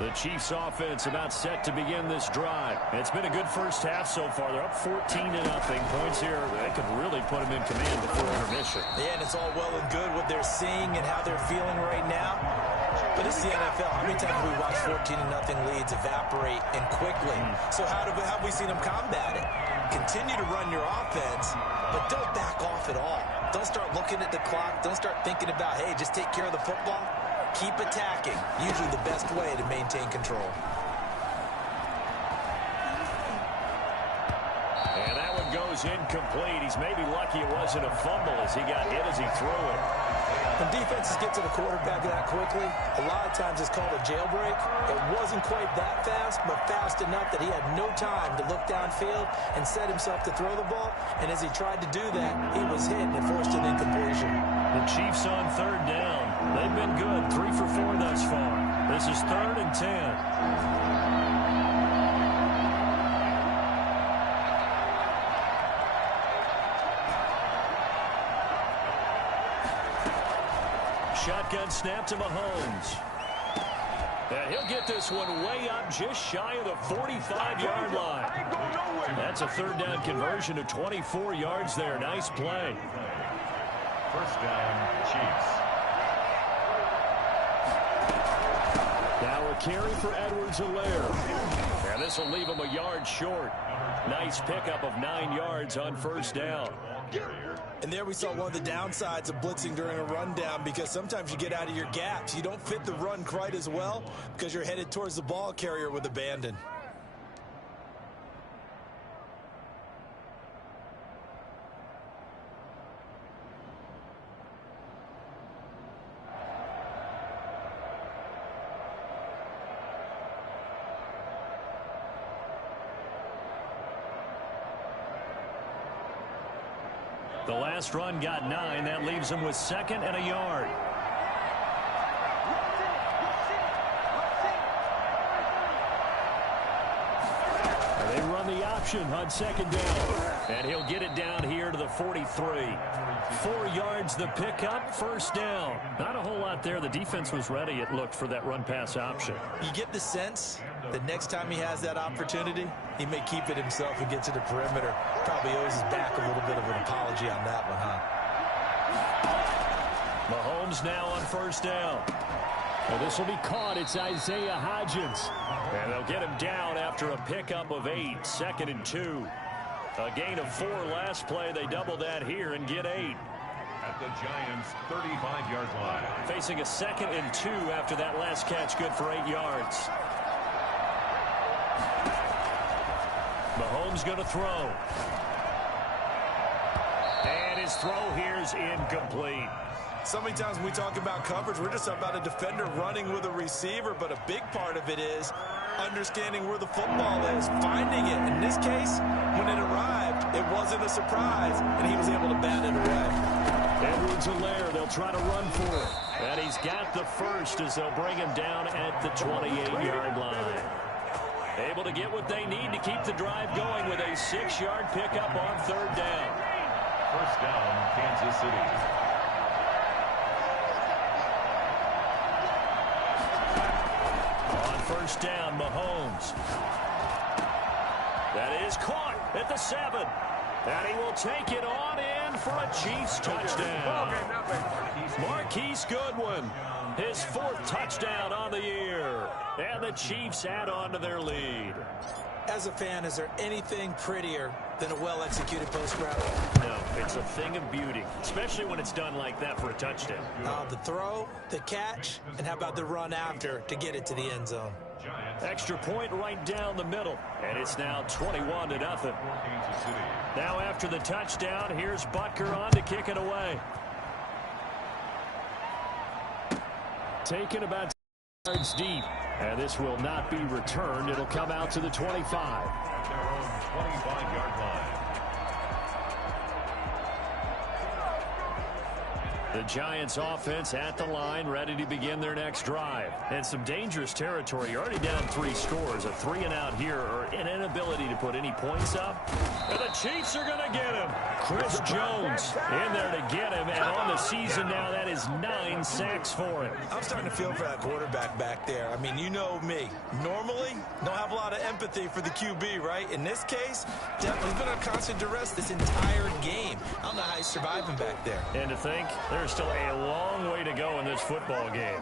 The Chiefs offense about set to begin this drive. It's been a good first half so far. They're up 14-0. Points here, they could really put them in command before intermission. Yeah, and it's all well and good what they're seeing and how they're feeling right now. But it's the NFL. How many times have we watched 14-0 leads evaporate and quickly? So how have we seen them combat it? Continue to run your offense, but don't back off at all. Don't start looking at the clock. Don't start thinking about, hey, just take care of the football. Keep attacking. Usually the best way to maintain control. And that one goes incomplete. He's maybe lucky it wasn't a fumble as he got hit as he threw it. When defenses get to the quarterback that quickly, a lot of times it's called a jailbreak. It wasn't quite that fast, but fast enough that he had no time to look downfield and set himself to throw the ball. And as he tried to do that, he was hit and it forced an incompletion. The Chiefs on third down. They've been good, 3 for 4 thus far. This is 3rd and 10. Shotgun snap to Mahomes. And he'll get this one way up just shy of the 45-yard line. That's a 3rd down conversion to 24 yards there. Nice play. 1st down, Chiefs. Now a carry for Edwards-Helaire. And this will leave him a yard short. Nice pickup of 9 yards on 1st down. And there we saw one of the downsides of blitzing during a rundown, because sometimes you get out of your gaps. You don't fit the run quite as well because you're headed towards the ball carrier with abandon. The last run got 9. That leaves him with 2nd and a yard. They run the option on 2nd down. And he'll get it down here to the 43. 4 yards the pickup, 1st down. Not a whole lot there. The defense was ready, it looked, for that run-pass option. You get the sense that next time he has that opportunity, he may keep it himself and get to the perimeter. Probably owes his back a little bit of an apology on that one, huh? Mahomes now on 1st down. Well, this will be caught. It's Isaiah Hodgins. And they'll get him down after a pickup of 8. 2nd and 2. A gain of 4 last play. They double that here and get 8. At the Giants' 35-yard line. Facing a 2nd and 2 after that last catch, good for 8 yards. Mahomes going to throw. And his throw here is incomplete. So many times when we talk about coverage, we're just about a defender running with a receiver, but a big part of it is understanding where the football is, finding it. In this case, when it arrived, it wasn't a surprise, and he was able to bat it away. Edwards-Helaire, they'll try to run for it. And he's got the first as they'll bring him down at the 28-yard line. Able to get what they need to keep the drive going with a 6-yard pickup on 3rd down. 1st down, Kansas City. On 1st down, Mahomes. That is caught at the 7. And he will take it on in for a Chiefs touchdown. Marquise Goodwin, his 4th touchdown on the year. And the Chiefs add on to their lead. As a fan, is there anything prettier than a well-executed post route? No, it's a thing of beauty, especially when it's done like that for a touchdown. The throw, the catch, and how about the run after to get it to the end zone? Extra point right down the middle, and it's now 21-0. Now after the touchdown, here's Butker on to kick it away. Taken about 2 yards deep, and this will not be returned. It'll come out to the 25. At their own 25-yard line. The Giants offense at the line, ready to begin their next drive. And some dangerous territory. You're already down 3 scores. A 3-and-out here, or an inability to put any points up. And the Chiefs are going to get him. Chris Jones in there to get him. And on the season now, that is 9 sacks for him. I'm starting to feel for that quarterback back there. I mean, you know me. Normally, don't have a lot of empathy for the QB, right? In this case, definitely been under constant duress this entire game. I don't know how he's surviving back there. And to think, there's still a long way to go in this football game.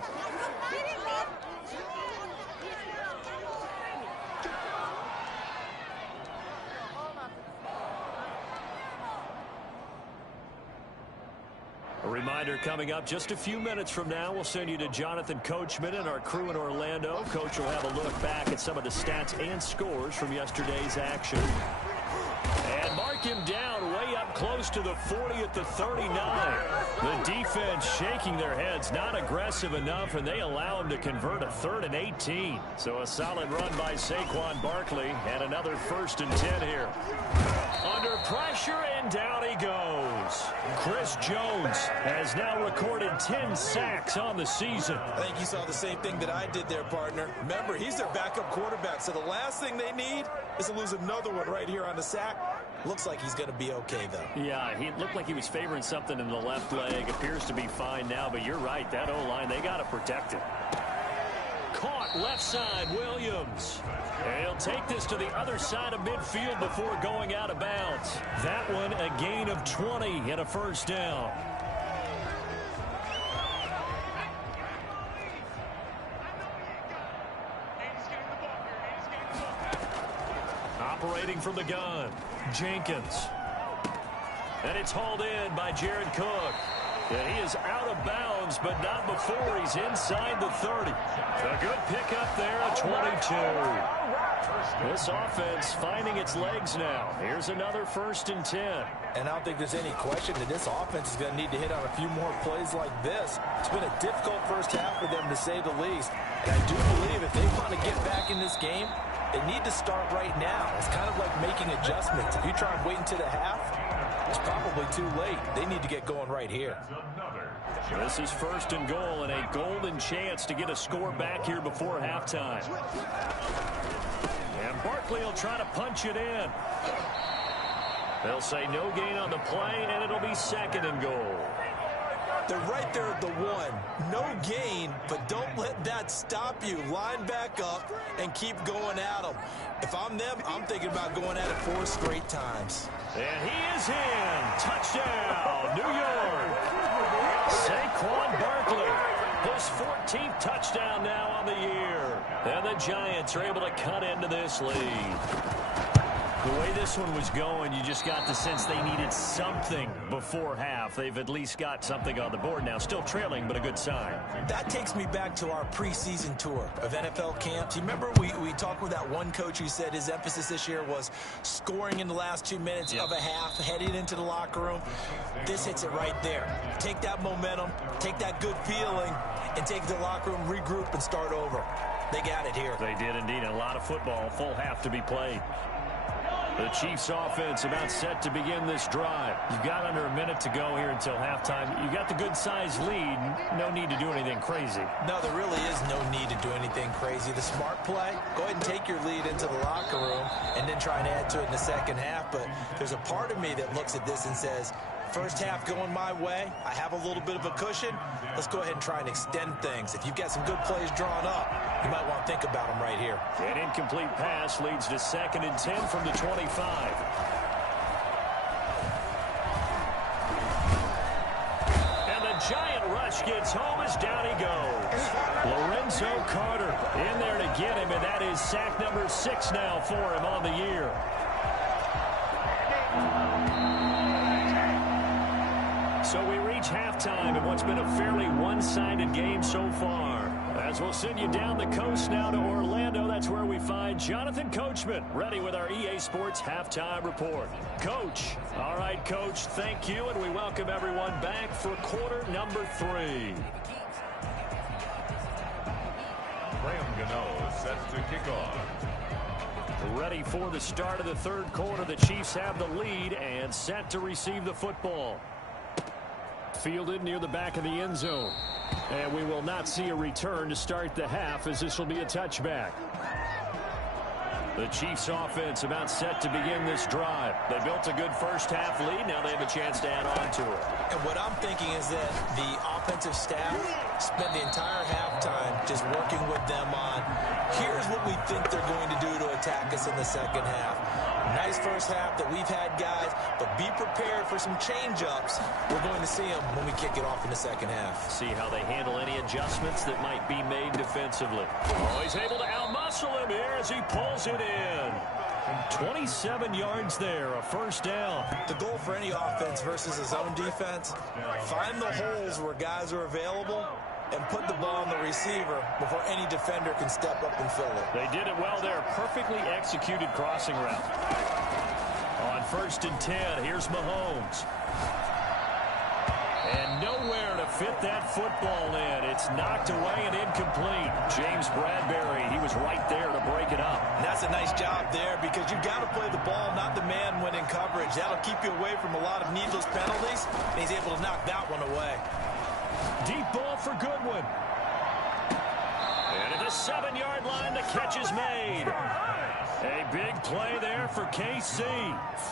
A reminder coming up just a few minutes from now. We'll send you to Jonathan Coachman and our crew in Orlando. Coach will have a look back at some of the stats and scores from yesterday's action. And mark him down way up close to the 40 at the 39. The defense shaking their heads, not aggressive enough, and they allow him to convert a 3rd and 18. So a solid run by Saquon Barkley and another 1st and 10 here. Under pressure, and down he goes. Chris Jones has now recorded 10 sacks on the season. I think you saw the same thing that I did there, partner. Remember, he's their backup quarterback, so the last thing they need is to lose another one right here on the sack. Looks like he's going to be okay, though. Yeah, he looked like he was favoring something in the left leg. Appears to be fine now, but you're right. That O-line, they got to protect it. Caught left side, Williams. And he'll take this to the other side of midfield before going out of bounds. That one a gain of 20 and a 1st down. Operating from the gun, Jenkins. And it's hauled in by Jared Cook. And he is out of bounds, but not before he's inside the 30. A good pickup there at 22. This offense finding its legs now. Here's another 1st and 10. And I don't think there's any question that this offense is going to need to hit on a few more plays like this. It's been a difficult first half for them, to say the least. And I do believe if they want to get back in this game, they need to start right now. It's kind of like making adjustments. If you try and wait until the half, it's probably too late. They need to get going right here. This is 1st and goal and a golden chance to get a score back here before halftime. And Barkley will try to punch it in. They'll say no gain on the play, and it'll be 2nd and goal. They're right there at the 1. No gain, but don't let that stop you. Line back up and keep going at them. If I'm them, I'm thinking about going at it 4 straight times. And he is in. Touchdown, New York. Saquon Barkley, his 14th touchdown now on the year. And the Giants are able to cut into this lead. The way this one was going, you just got the sense they needed something before half. They've at least got something on the board now. Still trailing, but a good sign. That takes me back to our preseason tour of NFL camps. You remember we talked with that one coach who said his emphasis this year was scoring in the last 2 minutes of a half, heading into the locker room. This hits it right there. Take that momentum, take that good feeling, and take the locker room, regroup, and start over. They got it here. They did indeed. A lot of football, full half to be played. The Chiefs offense about set to begin this drive. You've got under a minute to go here until halftime. You got the good-sized lead. No need to do anything crazy. No, there really is no need to do anything crazy. The smart play, go ahead and take your lead into the locker room and then try and add to it in the second half. But there's a part of me that looks at this and says, first half going my way, I have a little bit of a cushion. Let's go ahead and try and extend things. If you've got some good plays drawn up, you might want to think about them right here. An incomplete pass leads to 2nd and 10 from the 25. And the giant rush gets home as down he goes. Lorenzo Carter in there to get him, and that is sack number 6 now for him on the year. So we reach halftime in what's been a fairly one-sided game so far. As we'll send you down the coast now to Orlando, that's where we find Jonathan Coachman, ready with our EA Sports Halftime Report. Coach. All right, Coach, thank you, and we welcome everyone back for quarter number 3. Graham Gano set to kick off. Ready for the start of the 3rd quarter. The Chiefs have the lead and set to receive the football. Fielded near the back of the end zone. And we will not see a return to start the half, as this will be a touchback. The Chiefs offense about set to begin this drive. They built a good first half lead. Now they have a chance to add on to it. And what I'm thinking is that the offensive staff spent the entire halftime just working with them on, here's what we think they're going to do to attack us in the second half. Nice first half that we've had, guys, but be prepared for some change-ups. We're going to see them when we kick it off in the second half. See how they handle any adjustments that might be made defensively. Oh, he's able to outmuscle him here as he pulls it in. 27 yards there, a first down. The goal for any offense versus his own defense, find the holes where guys are available and put the ball on the receiver before any defender can step up and fill it. They did it well there. Perfectly executed crossing route. On 1st and 10, here's Mahomes. And nowhere to fit that football in. It's knocked away and incomplete. James Bradbury, he was right there to break it up. And that's a nice job there, because you've got to play the ball, not the man when in coverage. That'll keep you away from a lot of needless penalties, and he's able to knock that one away. Deep ball for Goodwin. And at the 7-yard line, the catch is made. A big play there for KC.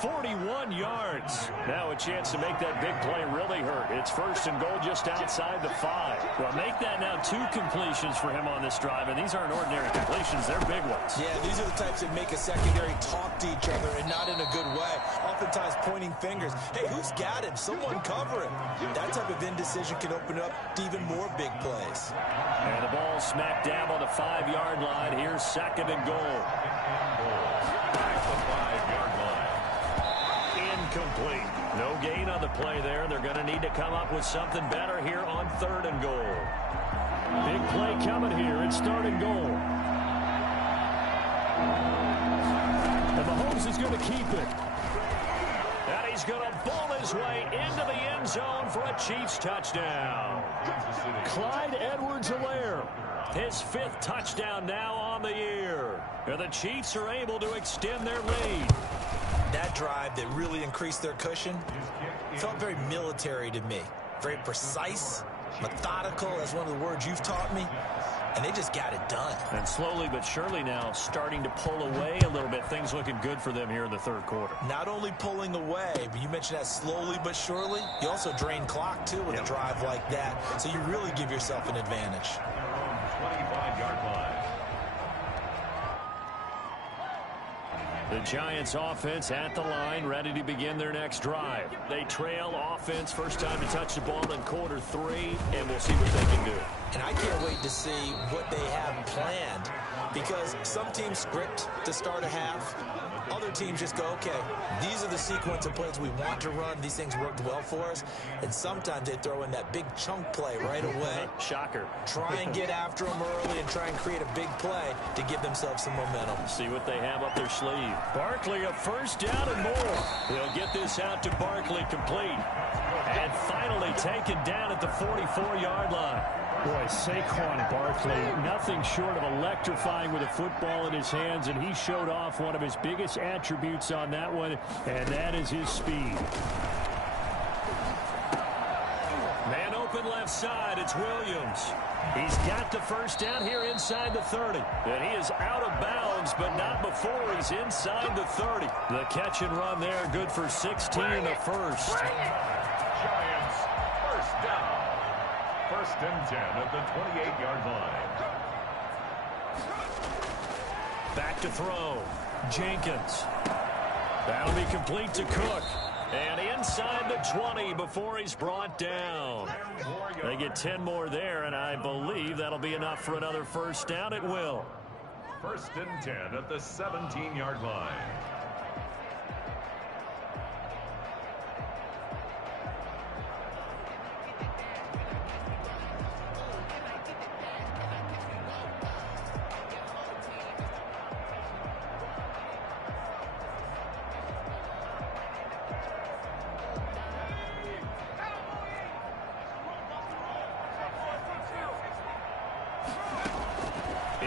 41 yards. Now a chance to make that big play really hurt. It's 1st and goal just outside the 5. Well, make that now 2 completions for him on this drive, and these aren't ordinary completions. They're big ones. Yeah, these are the types that make a secondary talk to each other, and not in a good way. Oftentimes pointing fingers. Hey, who's got him? Someone cover him. That type of indecision can open up to even more big plays. And the ball smack dab on the 5-yard line. Here's 2nd and goal. Back the 5-yard line. Incomplete. No gain on the play there. They're going to need to come up with something better here on 3rd and goal. Big play coming here. It's 3rd and goal. And Mahomes is going to keep it. And he's going to ball his way into the end zone for a Chiefs touchdown. Clyde Edwards-Helaire, his 5th touchdown now on the year. And the Chiefs are able to extend their lead. That drive that really increased their cushion felt very military to me. Very precise, methodical, as one of the words you've taught me. And they just got it done. And slowly but surely now starting to pull away a little bit. Things looking good for them here in the 3rd quarter. Not only pulling away, but you mentioned that slowly but surely. You also drain clock, too, with a drive like that. So you really give yourself an advantage. 25-yard line. The Giants offense at the line, ready to begin their next drive. They trail offense, first time to touch the ball in quarter 3, and we'll see what they can do. And I can't wait to see what they have planned, because some teams script to start a half. Other teams just go, okay, these are the sequence of plays we want to run. These things worked well for us. And sometimes they throw in that big chunk play right away. Shocker. Try and get after them early and try and create a big play to give themselves some momentum. See what they have up their sleeve. Barkley, a first down and more. They'll get this out to Barkley, complete. And finally taken down at the 44-yard line. Boy, Saquon Barkley, nothing short of electrifying with a football in his hands, and he showed off one of his biggest attributes on that one, and that is his speed. Man open left side, it's Williams. He's got the first down here inside the 30. And he is out of bounds, but not before he's inside the 30. The catch and run there, good for 16 in the first. Giants, first down. 1st and 10 at the 28-yard line. Back to throw. Jenkins. That'll be complete to Cook. And inside the 20 before he's brought down. They get 10 more there, and I believe that'll be enough for another first down. It will. 1st and 10 at the 17-yard line.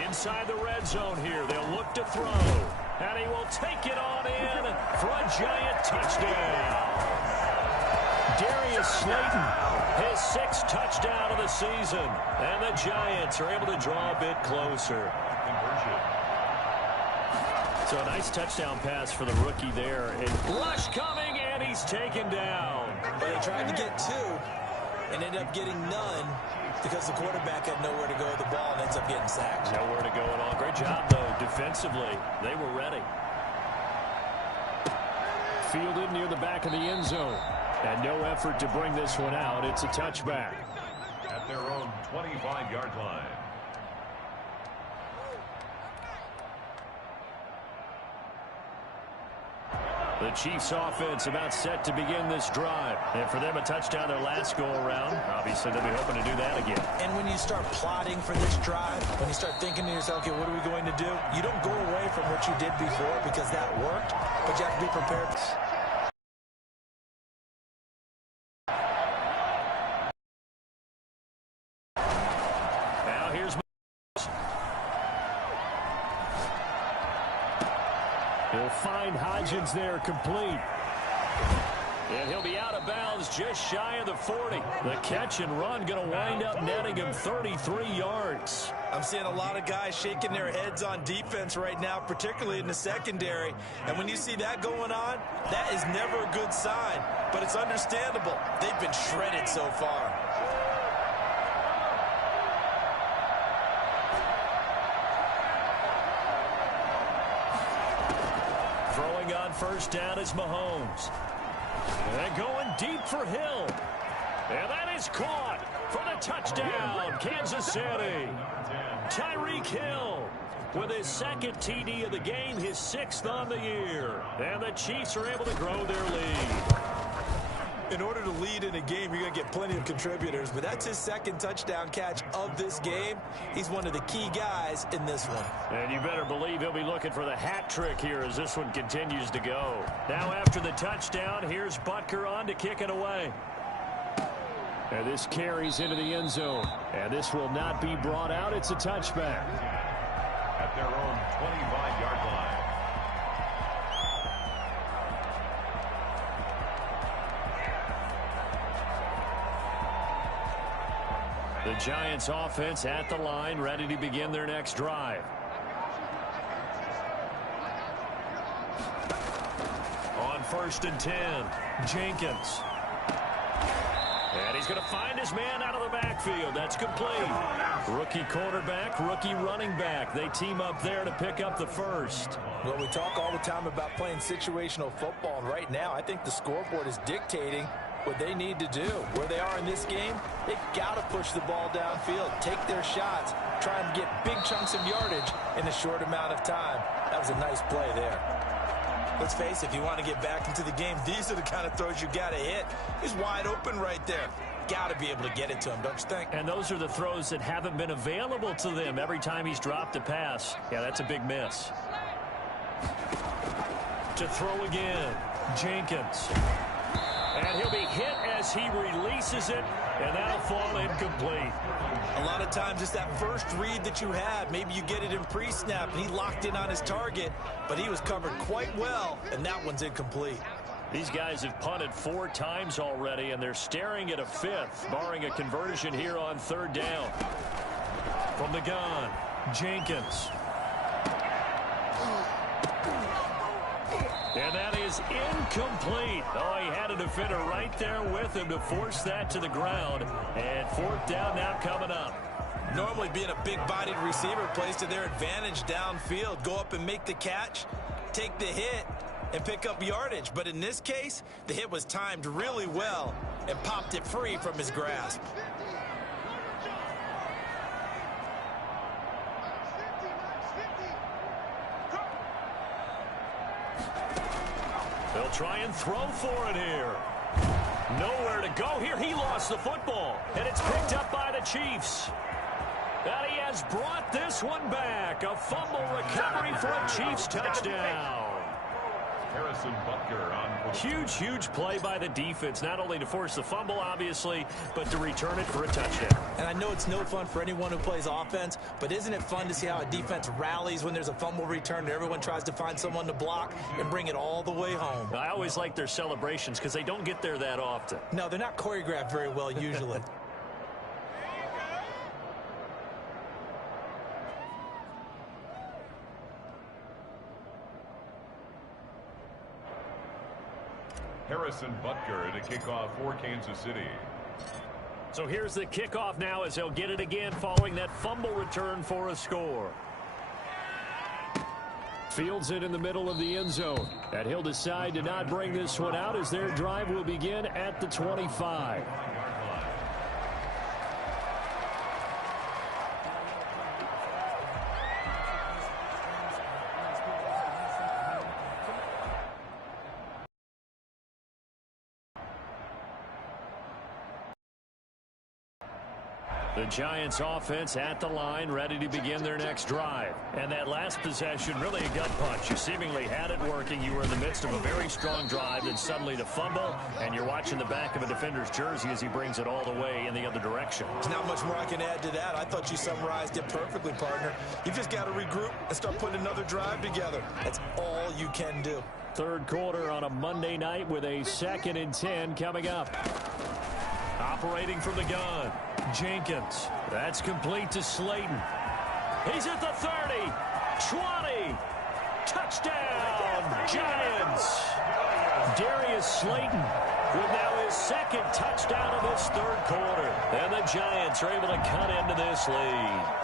Inside the red zone here, they'll look to throw. And he will take it on in for a Giant touchdown. Darius Slayton, his 6th touchdown of the season. And the Giants are able to draw a bit closer. So a nice touchdown pass for the rookie there. And rush coming, and he's taken down. Well, they tried to get 2 and ended up getting none because the quarterback had nowhere to go with the ball and ends up getting sacked. Nowhere to go at all. Great job, though, defensively. They were ready. Fielded near the back of the end zone. And no effort to bring this one out. It's a touchback. At their own 25-yard line. The Chiefs offense about set to begin this drive. And for them, a touchdown their last go-around. Obviously, they'll be hoping to do that again. And when you start plotting for this drive, when you start thinking to yourself, okay, what are we going to do? You don't go away from what you did before because that worked, but you have to be prepared. Now here's he'll find Hodgins there complete. And he'll be out of bounds just shy of the 40. The catch and run going to wind up netting him 33 yards. I'm seeing a lot of guys shaking their heads on defense right now, particularly in the secondary. And when you see that going on, that is never a good sign. But it's understandable. They've been shredded so far. Throwing on first down is Mahomes. And going deep for Hill. And that is caught for the touchdown, Kansas City. Tyreek Hill with his 2nd TD of the game, his 6th on the year. And the Chiefs are able to grow their lead. In order to lead in a game, you're going to get plenty of contributors, but that's his 2nd touchdown catch of this game. He's one of the key guys in this one. And you better believe he'll be looking for the hat trick here as this one continues to go. Now after the touchdown, here's Butker on to kick it away. And this carries into the end zone. And this will not be brought out. It's a touchback. At their own 25-yard line. The Giants offense at the line, ready to begin their next drive. On 1st and 10, Jenkins. And he's going to find his man out of the backfield. That's complete. Rookie quarterback, rookie running back. They team up there to pick up the 1st. Well, we talk all the time about playing situational football, and right now I think the scoreboard is dictating what they need to do. Where they are in this game, they've got to push the ball downfield, take their shots, try and get big chunks of yardage in a short amount of time. That was a nice play there. Let's face it, if you want to get back into the game, these are the kind of throws you got to hit. He's wide open right there. Got to be able to get it to him, don't you think? And those are the throws that haven't been available to them every time he's dropped a pass. Yeah, that's a big miss. To throw again, Jenkins. And he'll be hit as he releases it, and that'll fall incomplete. A lot of times it's that first read that you have. Maybe you get it in pre-snap, and he locked in on his target, but he was covered quite well, and that one's incomplete. These guys have punted 4 times already, and they're staring at a 5th, barring a conversion here on 3rd down. From the gun, Jenkins. And that is incomplete. Oh, he had a defender right there with him to force that to the ground. And 4th down now coming up. Normally being a big-bodied receiver plays to their advantage downfield. Go up and make the catch, take the hit, and pick up yardage. But in this case, the hit was timed really well and popped it free from his grasp. They'll try and throw for it here. Nowhere to go here. He lost the football, and it's picked up by the Chiefs. And he has brought this one back. A fumble recovery for a Chiefs touchdown. Harrison Butker on for the Huge play by the defense, not only to force the fumble, obviously, but to return it for a touchdown. And I know it's no fun for anyone who plays offense, but isn't it fun to see how a defense rallies when there's a fumble return and everyone tries to find someone to block and bring it all the way home? I always like their celebrations because they don't get there that often. No, they're not choreographed very well usually. Harrison Butker to kick off for Kansas City. So here's the kickoff now as he'll get it again following that fumble return for a score. Fields it in the middle of the end zone. And he'll decide to not bring this one out as their drive will begin at the 25. The Giants offense at the line, ready to begin their next drive. And that last possession, really a gut punch. You seemingly had it working. You were in the midst of a very strong drive, then suddenly to fumble, and you're watching the back of a defender's jersey as he brings it all the way in the other direction. There's not much more I can add to that. I thought you summarized it perfectly, partner. You just got to regroup and start putting another drive together. That's all you can do. Third quarter on a Monday night with a 2nd and 10 coming up. Operating from the gun, Jenkins. That's complete to Slayton. He's at the 30, 20. Touchdown, Giants. Darius Slayton with now his 2nd touchdown of this third quarter. And the Giants are able to cut into this lead.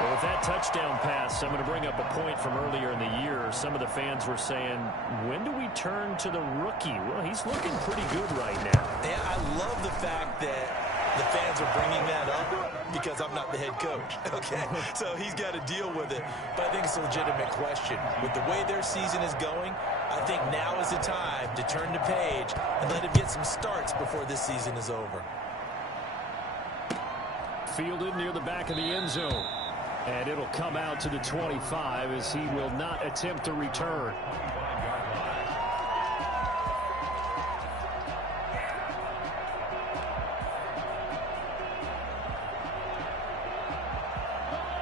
Well, with that touchdown pass, I'm going to bring up a point from earlier in the year. Some of the fans were saying, when do we turn to the rookie? Well, he's looking pretty good right now. Yeah, I love the fact that the fans are bringing that up because I'm not the head coach. Okay, so he's got to deal with it. But I think it's a legitimate question. With the way their season is going, I think now is the time to turn the page and let him get some starts before this season is over. Fielded near the back of the end zone. And it'll come out to the 25 as he will not attempt to return.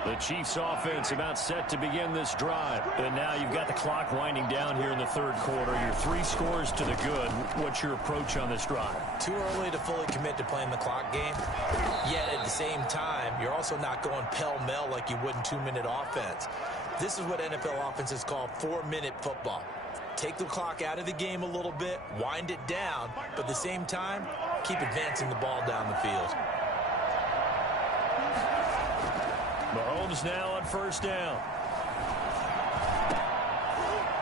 The Chiefs offense about set to begin this drive. And now you've got the clock winding down here in the third quarter. You're 3 scores to the good. What's your approach on this drive? Too early to fully commit to playing the clock game. Yet at the same time, you're also not going pell-mell like you would in 2-minute offense. This is what NFL offenses call 4-minute football. Take the clock out of the game a little bit, wind it down, but at the same time, keep advancing the ball down the field. Mahomes now on first down.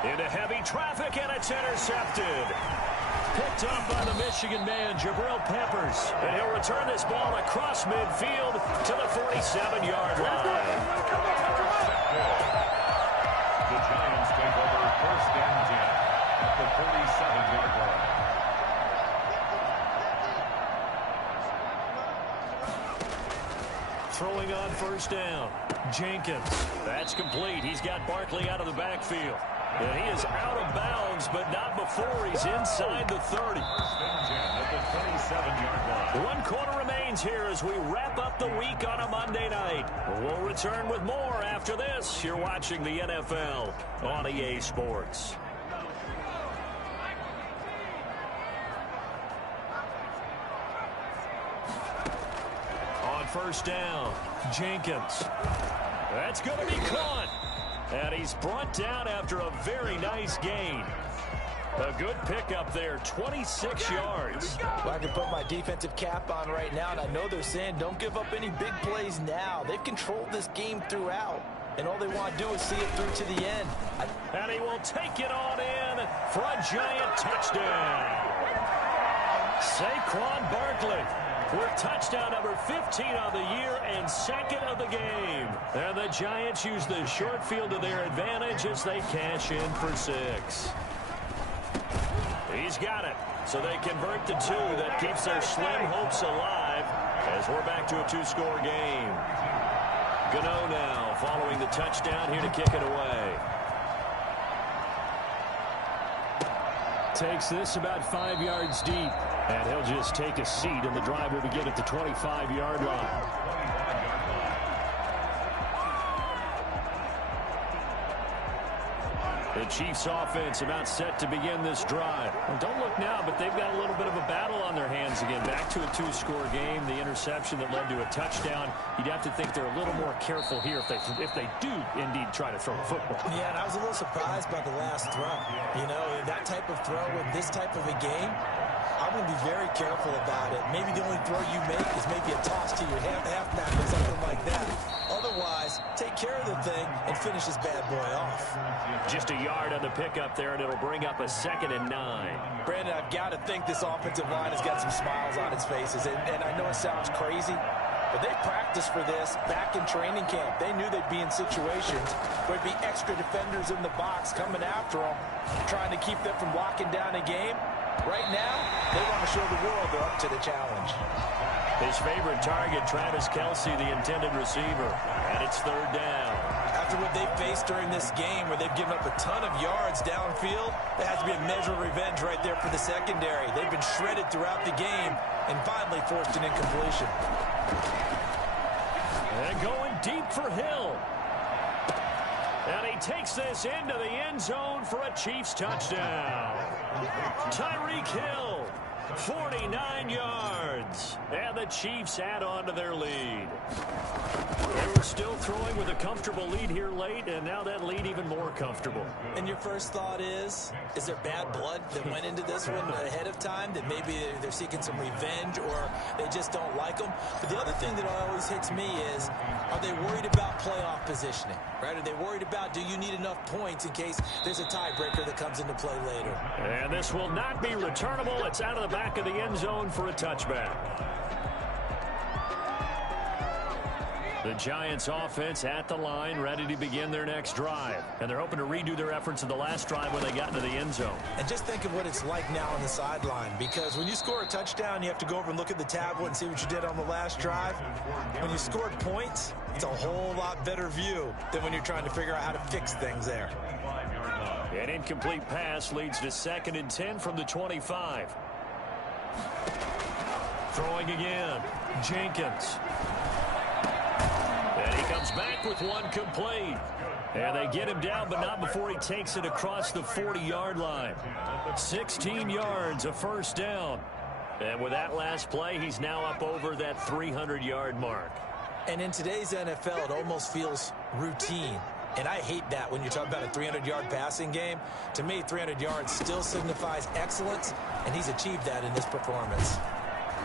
Into heavy traffic, and it's intercepted. Picked up by the Michigan man, Jabril Peppers. And he'll return this ball across midfield to the 47-yard line. The Giants take over 1st and 10 at the 47-yard line. Throwing on first down, Jenkins. That's complete. He's got Barkley out of the backfield. And he is out of bounds, but not before he's inside the 30. 1st and 10 at the 27-yard line. 1 quarter remains here as we wrap up the week on a Monday night. We'll return with more after this. You're watching the NFL on EA Sports. On first down, Jenkins. That's going to be caught. And he's brought down after a very nice gain. A good pickup there, 26 yards. Well, I can put my defensive cap on right now, and I know they're saying don't give up any big plays now. They've controlled this game throughout, and all they want to do is see it through to the end. And he will take it on in for a giant touchdown. Saquon Barkley for touchdown number 15 on the year and 2nd of the game. And the Giants use the short field to their advantage as they cash in for 6. He's got it. So they convert the 2. That keeps their slim hopes alive as we're back to a 2-score game. Gano now following the touchdown here to kick it away. Takes this about 5 yards deep. And he'll just take a seat, and the drive will begin at the 25-yard line. The Chiefs offense about set to begin this drive. Well, don't look now, but they've got a little bit of a battle on their hands again. Back to a 2-score game. The interception that led to a touchdown. You'd have to think they're a little more careful here if they do indeed try to throw a football. Yeah, and I was a little surprised by the last throw. You know, that type of throw with this type of a game, I'm going to be very careful about it. Maybe the only throw you make is maybe a toss to your halfback or something like that. Otherwise, take care of the thing and finish this bad boy off. Just a yard on the pickup there, and it'll bring up a 2nd and 9. Brandon, I've got to think this offensive line has got some smiles on its faces. And I know it sounds crazy, but they practiced for this back in training camp. They knew they'd be in situations where there'd be extra defenders in the box coming after them, trying to keep them from locking down a game. Right now, they want to show the world they're up to the challenge. His favorite target, Travis Kelce, the intended receiver. And it's 3rd down. After what they faced during this game where they've given up a ton of yards downfield, there has to be a measure of revenge right there for the secondary. They've been shredded throughout the game and finally forced an incompletion. And going deep for Hill. And he takes this into the end zone for a Chiefs touchdown. Tyreek Hill, 49 yards. And the Chiefs add on to their lead. They were still throwing with a comfortable lead here late, and now that lead even more comfortable. And your first thought is there bad blood that went into this one ahead of time, that maybe they're seeking some revenge or they just don't like them? But the other thing that always hits me is, are they worried about playoff positioning? Right? Are they worried about, do you need enough points in case there's a tiebreaker that comes into play later? And this will not be returnable. It's out of the back of the end zone for a touchback. The Giants offense at the line, ready to begin their next drive. And they're hoping to redo their efforts in the last drive when they got into the end zone. And just think of what it's like now on the sideline, because when you score a touchdown, you have to go over and look at the tablet and see what you did on the last drive. When you scored points, it's a whole lot better view than when you're trying to figure out how to fix things there. An incomplete pass leads to 2nd and 10 from the 25. Throwing again, Jenkins. And he comes back with one complete. And they get him down, but not before he takes it across the 40-yard line. 16 yards, a 1st down. And with that last play, he's now up over that 300-yard mark. And in today's NFL, it almost feels routine. And I hate that when you talk about a 300-yard passing game. To me, 300 yards still signifies excellence, and he's achieved that in this performance.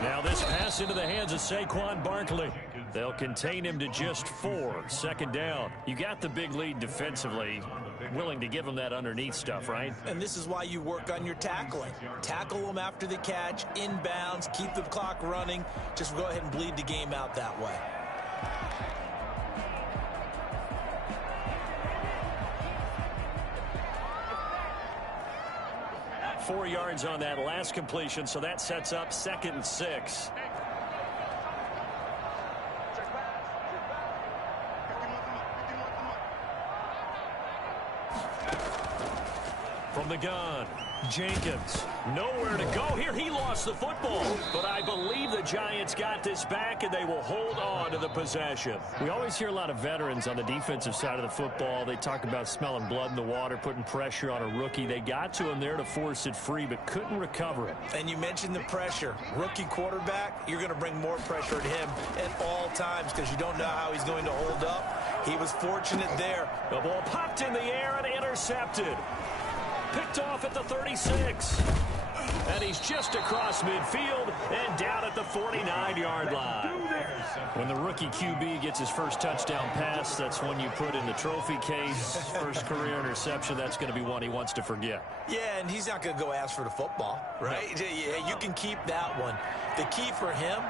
Now this pass into the hands of Saquon Barkley. They'll contain him to just 4. 2nd down. You got the big lead defensively. Willing to give him that underneath stuff, right? And this is why you work on your tackling. Tackle them after the catch, inbounds, keep the clock running. Just go ahead and bleed the game out that way. 4 yards on that last completion, so that sets up 2nd and 6. From the gun, Jenkins. Nowhere to go here. He lost the football. But I believe the Giants got this back, and they will hold on to the possession. We always hear a lot of veterans on the defensive side of the football. They talk about smelling blood in the water, putting pressure on a rookie. They got to him there to force it free, but couldn't recover it. And you mentioned the pressure. Rookie quarterback, you're going to bring more pressure at him at all times because you don't know how he's going to hold up. He was fortunate there. The ball popped in the air and intercepted. Picked off at the 36. And he's just across midfield and down at the 49-yard line. When the rookie QB gets his first touchdown pass, that's when you put in the trophy case. First career interception, that's going to be one he wants to forget. Yeah, and he's not going to go ask for the football, right? Yeah, you can keep that one. The key for him,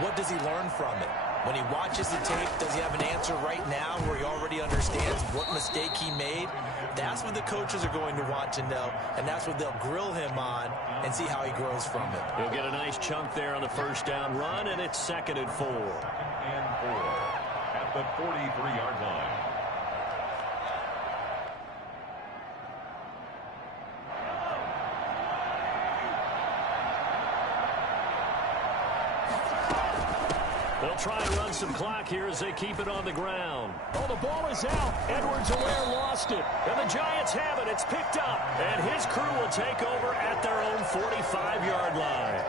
what does he learn from it? When he watches the tape, does he have an answer right now where he already understands what mistake he made? That's what the coaches are going to want to know, and that's what they'll grill him on and see how he grows from it. He'll get a nice chunk there on the first down run, and it's 2nd and 4. And 4 at the 43-yard line. They'll try and run some clock here as they keep it on the ground. Oh, the ball is out. Edwards-Helaire lost it. And the Giants have it. It's picked up. And his crew will take over at their own 45-yard line.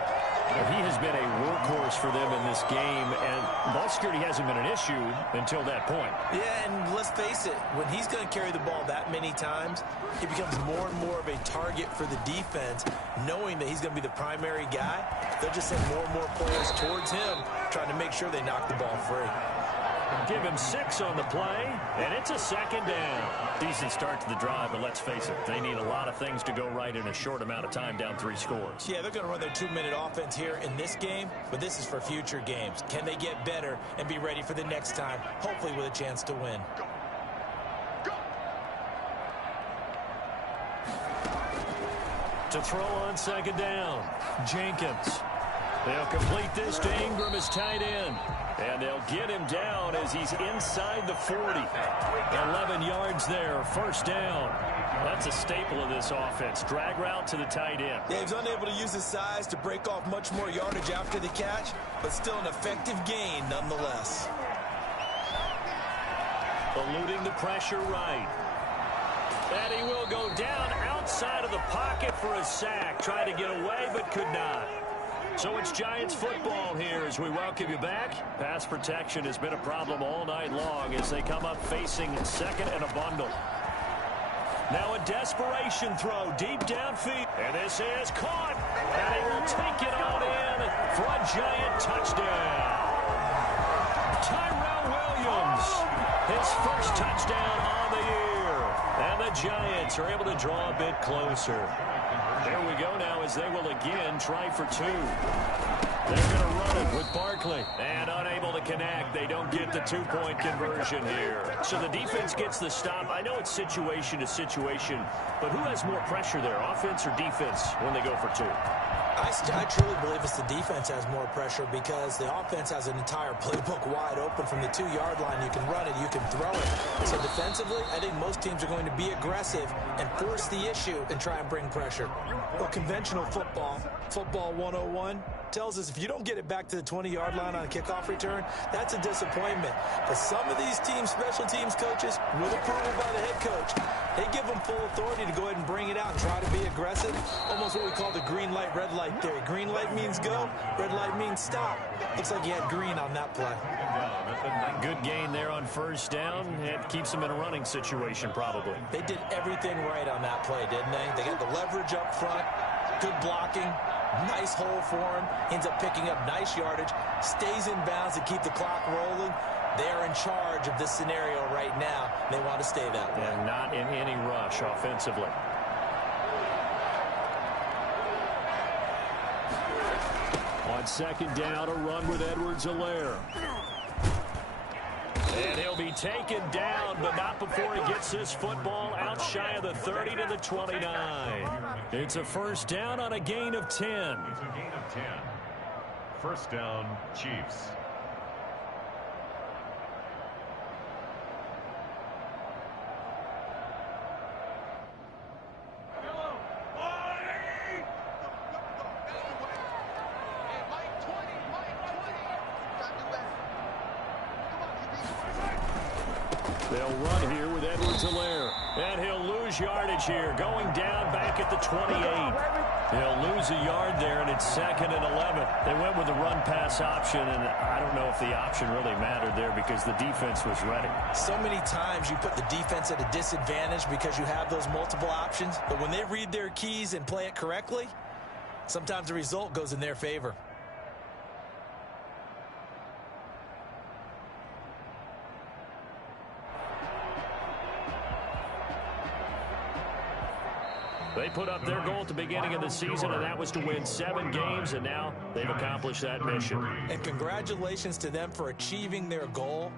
He has been a workhorse for them in this game, and ball security hasn't been an issue until that point. Yeah, and let's face it, when he's going to carry the ball that many times, he becomes more and more of a target for the defense, knowing that he's going to be the primary guy. They'll just send more and more players towards him, trying to make sure they knock the ball free. Give him 6 on the play, and it's a second down. Decent start to the drive, but let's face it, they need a lot of things to go right in a short amount of time, down 3 scores. Yeah, they're going to run their 2-minute offense here in this game, but this is for future games. Can they get better and be ready for the next time, hopefully with a chance to win? To throw on second down, Jenkins. They'll complete this to Ingram as tight end. And they'll get him down as he's inside the 40. 11 yards there, first down. That's a staple of this offense. Drag route to the tight end. Yeah, he's unable to use his size to break off much more yardage after the catch, but still an effective gain nonetheless. Eluding the pressure right. And he will go down outside of the pocket for a sack. Tried to get away, but could not. So it's Giants football here as we welcome you back. Pass protection has been a problem all night long as they come up facing second and a bundle. Now a desperation throw deep downfield. And this is caught. And he will take it on in for a Giant touchdown. Tyrell Williams, his first touchdown on the year. And the Giants are able to draw a bit closer. There we go now as they will again try for 2. They're going to run it with Barkley. And unable to connect. They don't get the 2-point conversion here. So the defense gets the stop. I know it's situation to situation, but who has more pressure there, offense or defense, when they go for 2? I truly believe it's the defense has more pressure because the offense has an entire playbook wide open from the 2-yard line. You can run it, you can throw it. So defensively, I think most teams are going to be aggressive and force the issue and try and bring pressure. Well, conventional football 101, tells us if you don't get it back to the 20-yard line on a kickoff return, that's a disappointment. But some of these teams, special teams coaches, with approval by the head coach, they give them full authority to go ahead and bring it out and try to be aggressive. Almost what we call the green light, red light theory. Green light means go, red light means stop. Looks like he had green on that play. Good gain there on first down. It keeps them in a running situation probably. They did everything right on that play, didn't they? They got the leverage up front, good blocking, nice hole for him, ends up picking up nice yardage, stays in bounds to keep the clock rolling. They're in charge of this scenario right now. They want to stay that way. And not in any rush offensively. On second down, a run with Edwards-Helaire. And he'll be taken down, but not before he gets this football out shy of the 30 to the 29. It's a first down on a gain of 10. It's a gain of 10. First down, Chiefs. They'll run here with Edwards-Helaire. And he'll lose yardage here, going down back at the 28. He'll lose a yard there, and it's second and 11. They went with the run-pass option, and I don't know if the option really mattered there because the defense was ready. So many times you put the defense at a disadvantage because you have those multiple options, but when they read their keys and play it correctly, sometimes the result goes in their favor. They put up their goal at the beginning of the season, and that was to win 7 games, and now they've accomplished that mission. And congratulations to them for achieving their goal.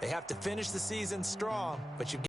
They have to finish the season strong, but you